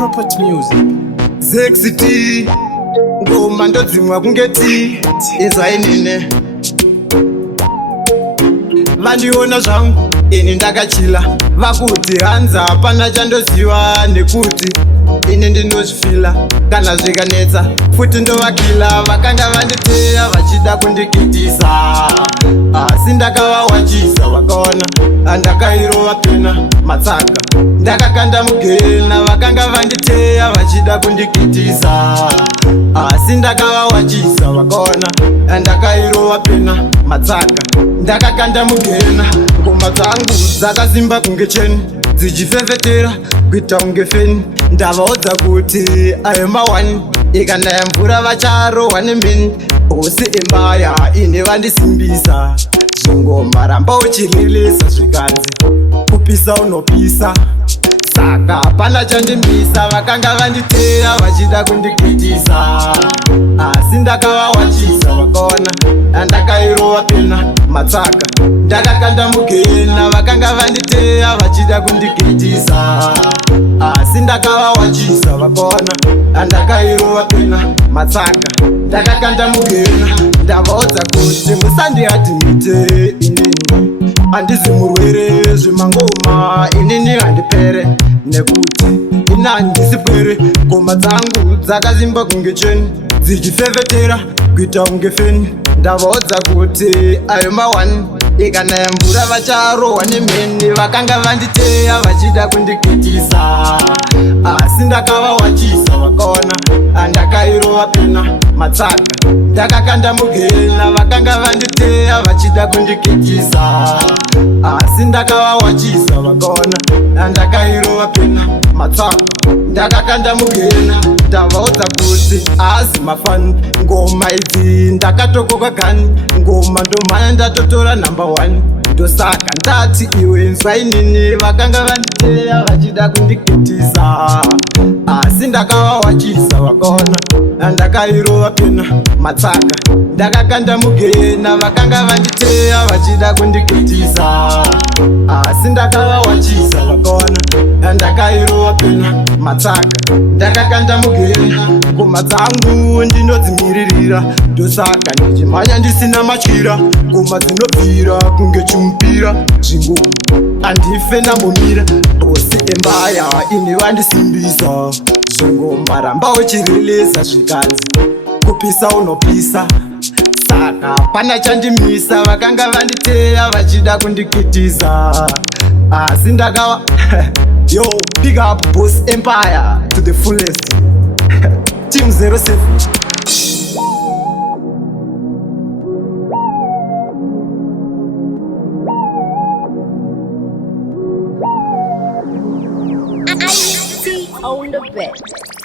Property music. Zexity ngoma ndodzimwa kungeti ezainene vandiona zvangu ini ndakachila vakuti hanza hapana chandoziva nekuti ini ndinozvifila kana zvikanetsa futi ndovakila vakanga vanditeya vachida kundikitisa asi ndakavawachisa vakaona handakairova pena matsaka ndakakanda mugena vakanga vanditeya vachida kundikitisa asi ndakavawachisa vakaona handakairova pena matsaka ndakakanda mugena ngoma dzangu dzakasimba kunge cheni dzichifefetera kuita kunge feni ndavaudza kuti aemba 1 ikanaya mvura vacharohwa nemheni hosi embaya ine vandisimbisa zvingoma ramba uchirilisa zvikanzi kupisa unopisa saka hapana chandimisa vakanga vanditeya vachida kundikitisa asi ndakavawachisa vakaona handakairova pena matsaka ndakakanda mugena vakanga vanditeya vachida kundikitisa asi ndakavawachisa vakaona handakairova pena matsaka ndakakanda mugena ndavaudza kuti musandihadhimite inini handisi murwere zvemangoma inini handipere nekuti ina handisi pwere ngoma dzangu dzakasimba kunge cheni dzichifefetera kuita kunge feni ndavaudza kuti aemba 1 ikanaya mvura vacharohwa nemheni vakanga vanditeya vachida kundikitisa asi ndakavawachisa vakaona handakairova pena matsaka ndakakanda mugena vakanga vanditeya vachida kundikitisa asi ndakavawachisa vakaona handakairova pena matsaka ndakakanda mugena ndavaudza kuti azi mafani ngoma idzi ndakatokoka gani ngoma ndomhanya ndatotora number 1 ndosaka ndati iwe nzwainini vakanga vanditeya vachida kundikitisa asi ndakavawachisa vakaona handakairova pena matsaka ndakakanda mugena vakanga vanditeya vachida kundikitisa asi ndakavawachisa vakaona handakairova pena matsaka ndakakanda mugena ngoma dzangu ndinodzimiririra ndosaka ndichimhanya ndisina matyira ngoma dzinobvira kunge chimupira zvingoma handife ndambomira hosi embaya ini vandisimbisa zvingoma ramba uchirilisa zvikanzi kupisa unopisa saka hapana chandimisa vakanga vanditeya vachida kundikitisa asi ndakava yo big up boss empire to the fullest team 07 on the bed.